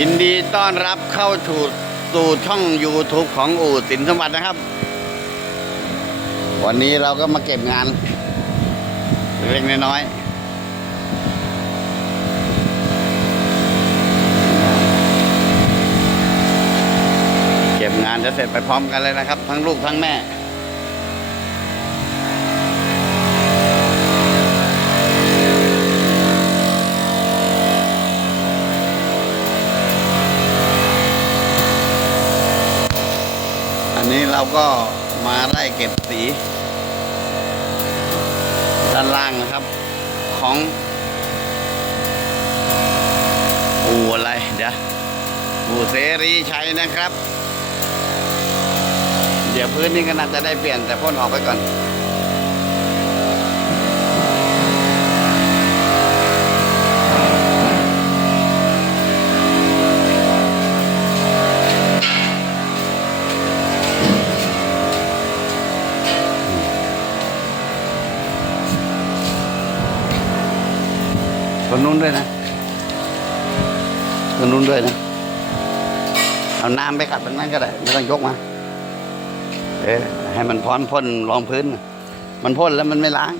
ยินดีต้อนรับเข้าสู่สู่ช่อง YouTube ของอู่สินสมบัตินะครับ วันนี้เราก็มาเก็บงาน เล็กน้อยเก็บงานจะเสร็จไปพร้อมกันเลยนะครับ ทั้งลูกทั้งแม่ อันนี้เราก็มาไล่เก็บสี ด้านล่างนะครับ ของอู่อะไร เดี๋ยวอู่เสรีชัยนะครับ เดี๋ยวพื้นนี้ก็น่าจะได้เปลี่ยนแต่พ่นออกไปก่อน คนนู้นด้วยนะคนนู้นด้วยนะ เอาน้ำไปขัดมันนั่นก็ได้ ไม่ต้องยกมา เออให้มันพร้อนพ่นรองพื้น มันพ่นแล้วมันไม่ล้าง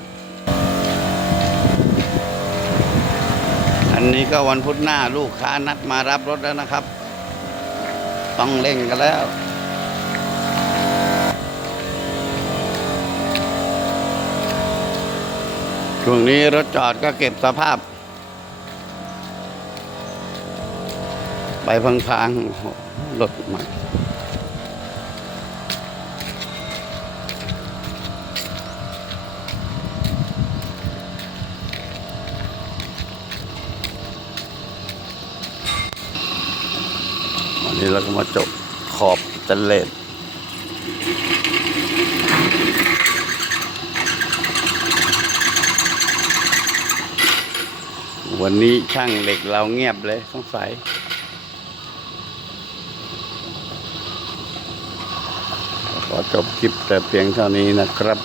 อันนี้ก็วันพุธหน้าลูกค้านัดมารับรถแล้วนะครับ ต้องเร่งกันแล้วช่วงนี้รถจอดก็เก็บสภาพ ไปพังๆโอ้โหรถใหม่วันนี้เราก็มาจบขอบจันเลนวันนี้ช่างเหล็กเราเงียบเลยสงสัย ขอจบคลิปแต่เพียงเท่านี้นะครับ